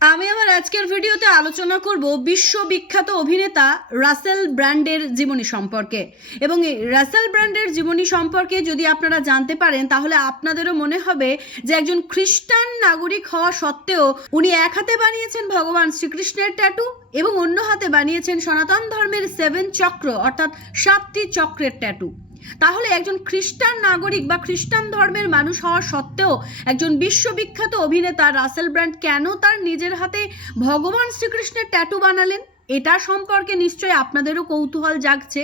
আমি আমার আজকের ভিডিওতে আলোচনা করব বিশ্ববিখ্যাত অভিনেতা রাসেল ব্র্যান্ডের জীবনী সম্পর্কে। এবং এই রাসেল ব্র্যান্ডের জীবনী সম্পর্কে যদি আপনারা জানতে পারেন, তাহলে আপনাদেরও মনে হবে যে একজন খ্রিস্টান নাগরিক হওয়া সত্ত্বেও উনি এক হাতে বানিয়েছেন ভগবান শ্রীকৃষ্ণের ট্যাটু এবং অন্য হাতে বানিয়েছেন সনাতন ধর্মের সেভেন চক্র, অর্থাৎ সাতটি চক্রের ট্যাটু তাহলে একজন খ্রিস্টান নাগরিক বা খ্রিস্টান ধর্মের মানুষ হওয়া সত্ত্বেও একজন বিশ্ববিখ্যাত অভিনেতা রাসেল ব্র্যান্ড কেন তার নিজের হাতে ভগবান শ্রীকৃষ্ণের ট্যাটু বানালেন? এটা সম্পর্কে নিশ্চয়ই আপনাদেরও কৌতূহল জাগছে।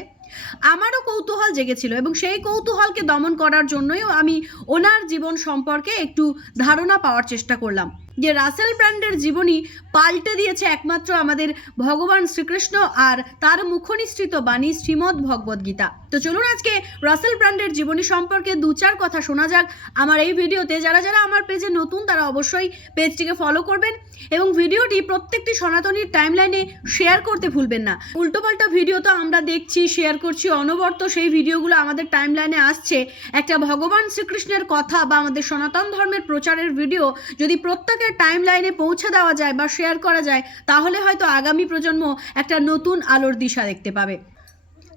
আমারও কৌতূহল জেগেছিল এবং সেই কৌতূহলকে দমন করার জন্যই আমি ওনার জীবন সম্পর্কে একটু ধারণা পাওয়ার চেষ্টা করলাম। যে রাসেল ব্র্যান্ডের জীবনী পাল্টে দিয়েছে একমাত্র আমাদের ভগবান শ্রীকৃষ্ণ আর তার মুখনিসৃত বাণী শ্রীমদ্ ভগবদ গীতা। তো চলুন আজকে রাসেল ব্র্যান্ডের জীবনী সম্পর্কে দু চার কথা শোনা যাক। আমার এই ভিডিওতে যারা যারা আমার পেজে নতুন, তারা অবশ্যই পেজটিকে ফলো করবেন এবং ভিডিওটি প্রত্যেকটি সনাতনীর টাইমলাইনে শেয়ার করতে ভুলবেন না। উল্টোপাল্টা ভিডিও তো আমরা দেখছি শেয়ার করছি, অনবর্ত সেই ভিডিওগুলো আমাদের টাইমলাইনে আসছে। একটা ভগবান শ্রীকৃষ্ণের কথা বা আমাদের সনাতন ধর্মের প্রচারের ভিডিও যদি প্রত্যেকের টাইম লাইনে পৌঁছে দেওয়া যায় বা শেয়ার করা যায়, তাহলে হয়তো আগামী প্রজন্ম একটা নতুন আলোর দিশা দেখতে পাবে।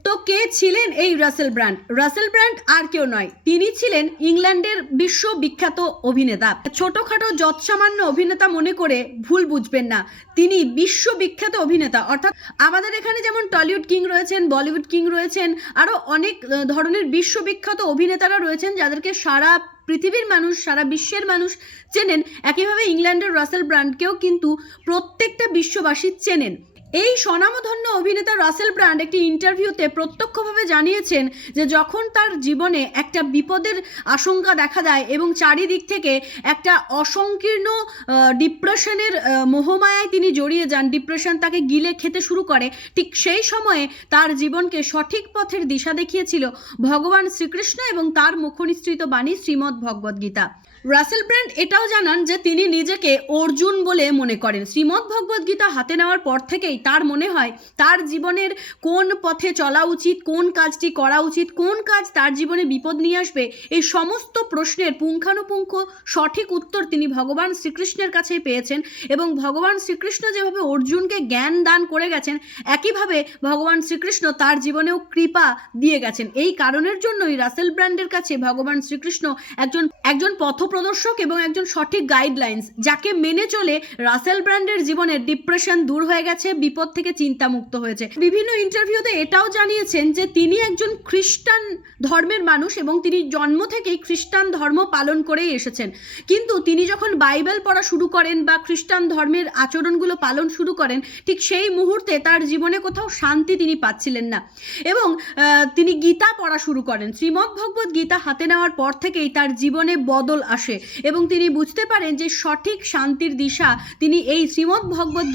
তো কে ছিলেন এই রাসেল ব্র্যান্ড রাসেল ব্র্যান্ড আর কেউ নয়, তিনি ছিলেন ইংল্যান্ডের বিশ্ববিখ্যাত অভিনেতা। ছোটখাটো যৎসামান্য অভিনেতা মনে করে ভুল বুঝবেন না। তিনি বিশ্ববিখ্যাত অভিনেতা, অর্থাৎ আমাদের এখানে যেমন টলিউড কিং রয়েছেন, বলিউড কিং রয়েছেন আরও অনেক ধরনের বিশ্ববিখ্যাত অভিনেতারা রয়েছেন যাদেরকে সারা পৃথিবীর মানুষ, সারা বিশ্বের মানুষ চেনেন। একইভাবে ইংল্যান্ডের রাসেল ব্র্যান্ডকেও কিন্তু প্রত্যেকটা বিশ্ববাসী চেনেন। এই স্বনামধন্য অভিনেতা রাসেল ব্র্যান্ড একটি ইন্টারভিউতে প্রত্যক্ষভাবে জানিয়েছেন যে যখন তার জীবনে একটা বিপদের আশঙ্কা দেখা দেয় এবং চারিদিক থেকে একটা অসংকীর্ণ ডিপ্রেশনের মোহমায়ায় তিনি জড়িয়ে যান, ডিপ্রেশন তাকে গিলে খেতে শুরু করে, ঠিক সেই সময়ে তার জীবনকে সঠিক পথের দিশা দেখিয়েছিল ভগবান শ্রীকৃষ্ণ এবং তার মুখনিসৃত বাণী শ্রীমদ্ ভগবদ্ গীতা রাসেল ব্র্যান্ড এটাও জানান যে তিনি নিজেকে অর্জুন বলে মনে করেন। শ্রীমদ্ ভগবদ্ গীতা হাতে নেওয়ার পর থেকেই তার মনে হয়, তার জীবনের কোন পথে চলা উচিত, কোন কাজটি করা উচিত, কোন কাজ তার জীবনে বিপদ নিয়ে আসবে, এই সমস্ত প্রশ্নের পুঙ্খানুপুঙ্খ সঠিক উত্তর তিনি ভগবান শ্রীকৃষ্ণের কাছেই পেয়েছেন এবং ভগবান শ্রীকৃষ্ণ যেভাবে অর্জুনকে জ্ঞান দান করে গেছেন, একইভাবে ভগবান শ্রীকৃষ্ণ তার জীবনেও কৃপা দিয়ে গেছেন। এই কারণের জন্যই রাসেল ব্র্যান্ডের কাছে ভগবান শ্রীকৃষ্ণ একজন একজন পথপ্রদর্শক এবং একজন সঠিক গাইডলাইন্স যাকে মেনে চলে রাসেল ব্র্যান্ডের জীবনে ডিপ্রেশন দূর হয়ে গেছে, বিপদ থেকে চিন্তামুক্ত হয়েছে। বিভিন্ন ইন্টারভিউতে এটাও জানিয়েছেন যে তিনি একজন খ্রিস্টান ধর্মের মানুষ এবং তিনি জন্ম থেকেই খ্রিস্টান ধর্ম পালন করেই এসেছেন। কিন্তু তিনি যখন বাইবেল পড়া শুরু করেন বা খ্রিস্টান ধর্মের আচরণগুলো পালন শুরু করেন, ঠিক সেই মুহূর্তে তার জীবনে কোথাও শান্তি তিনি পাচ্ছিলেন না। এবং তিনি গীতা পড়া শুরু করেন। শ্রীমদ্ ভগবত গীতা হাতে নেওয়ার পর থেকেই তার জীবনে বদল আসে এবং তিনি বুঝতে পারেন যে সঠিক শান্তির দিশা তিনি এই শ্রীমদ্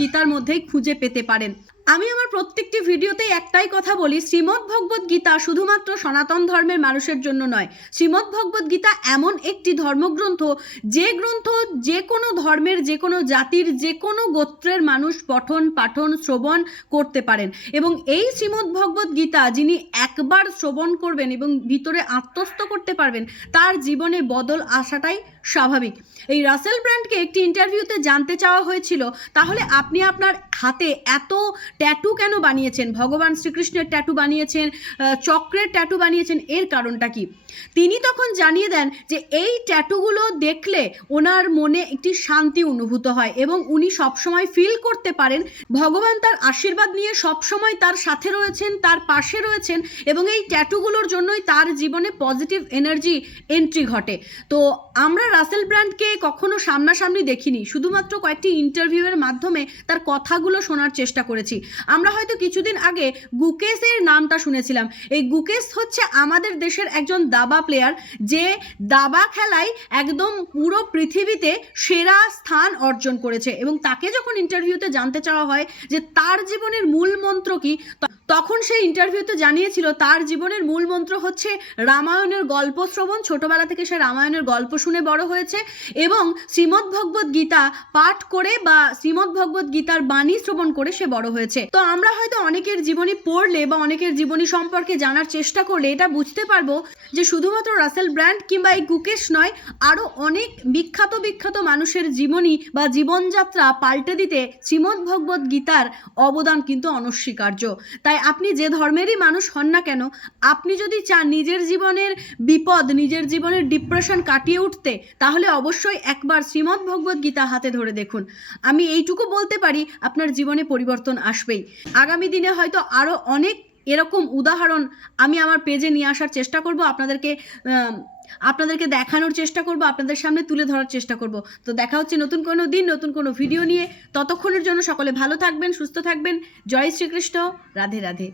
গীতার মধ্যেই খুঁজে পেতে পারেন। আমি আমার প্রত্যেকটি ভিডিওতেই একটাই কথা বলি, শ্রীমদ্ ভগবত গীতা শুধুমাত্র সনাতন ধর্মের মানুষের জন্য নয়। শ্রীমদ্ ভগবত গীতা এমন একটি ধর্মগ্রন্থ, যে গ্রন্থ যে কোনো ধর্মের, যে কোনো জাতির, যে কোনো গোত্রের মানুষ পঠন, পাঠন, শ্রবণ করতে পারেন। এবং এই শ্রীমদ্ ভগবত গীতা যিনি একবার শ্রবণ করবেন এবং ভিতরে আত্মস্থ করতে পারবেন, তার জীবনে বদল আসাটাই স্বাভাবিক। এই রাসেল ব্র্যান্ডকে একটি ইন্টারভিউতে জানতে চাওয়া হয়েছিল, তাহলে আপনি আপনার হাতে এত ট্যাটু কেন বানিয়েছেন? ভগবান শ্রীকৃষ্ণের ট্যাটু বানিয়েছেন চক্রের ট্যাটু বানিয়েছেন, এর কারণটা কি? তিনি তখন জানিয়ে দেন যে এই ট্যাটুগুলো দেখলে ওনার মনে একটি শান্তি অনুভূত হয় এবং উনি সবসময় ফিল করতে পারেন। ভগবান তার আশীর্বাদ নিয়ে সবসময় তার সাথে রয়েছেন, তার পাশে রয়েছেন এবং এই ট্যাটুগুলোর জন্যই তার জীবনে পজিটিভ এনার্জি এন্ট্রি ঘটে। তো আমরা রাসেল ব্র্যান্ডকে কখনো সামনাসামনি দেখিনি। শুধুমাত্র কয়েকটি ইন্টারভিউয়ের মাধ্যমে তার কথাগুলো শোনার চেষ্টা করেছি। আমরা হয়তো কিছুদিন আগে গুকেশের নামটা শুনেছিলাম। এই গুকেশ হচ্ছে আমাদের দেশের একজন দাবা প্লেয়ার যে দাবা খেলায় একদম পুরো পৃথিবীতে সেরা স্থান অর্জন করেছে এবং তাকে যখন ইন্টারভিউতে জানতে চাওয়া হয় যে তার জীবনের মূল মন্ত্র কি তখন সে ইন্টারভিউতে জানিয়েছিল, তার জীবনের মূল মন্ত্র হচ্ছে রামায়ণের গল্প শ্রবণ। ছোটবেলা থেকে সে রামায়ণের গল্প শুনে বড় হয়েছে এবং শ্রীমদ্ ভগবত গীতা পাঠ করে বা শ্রীমদ্ ভগবত গীতার বাণী শ্রবণ করে সে বড় হয়েছে। তো আমরা হয়তো অনেকের জীবনী পড়লে বা অনেকের জীবনী সম্পর্কে জানার চেষ্টা করলে এটা বুঝতে পারব যে শুধুমাত্র রাসেল ব্র্যান্ড কিংবা এই গুকেশ নয় আরও অনেক বিখ্যাত বিখ্যাত মানুষের জীবনী বা জীবনযাত্রা পাল্টে দিতে শ্রীমদ্ ভগবত গীতার অবদান কিন্তু অনস্বীকার্য। তাই আপনি যে ধর্মেরই মানুষ হন না কেন, আপনি যদি চান নিজের জীবনের বিপদ, নিজের জীবনের ডিপ্রেশন কাটিয়ে উঠতে, তাহলে অবশ্যই একবার শ্রীমদ্ ভগবত গীতা হাতে ধরে দেখুন। আমি এইটুকু বলতে পারি, আপনার জীবনে পরিবর্তন আসবেই। আগামী দিনে হয়তো আরও অনেক এরকম উদাহরণ আমি আমার পেজে নিয়ে আসার চেষ্টা করব, আপনাদেরকে আপনাদেরকে দেখানোর চেষ্টা করব, আপনাদের সামনে তুলে ধরার চেষ্টা করব। তো দেখা হচ্ছে নতুন কোনো দিন, নতুন কোনো ভিডিও নিয়ে। ততক্ষণের জন্য সকলে ভালো থাকবেন, সুস্থ থাকবেন। জয় শ্রীকৃষ্ণ। রাধে রাধে।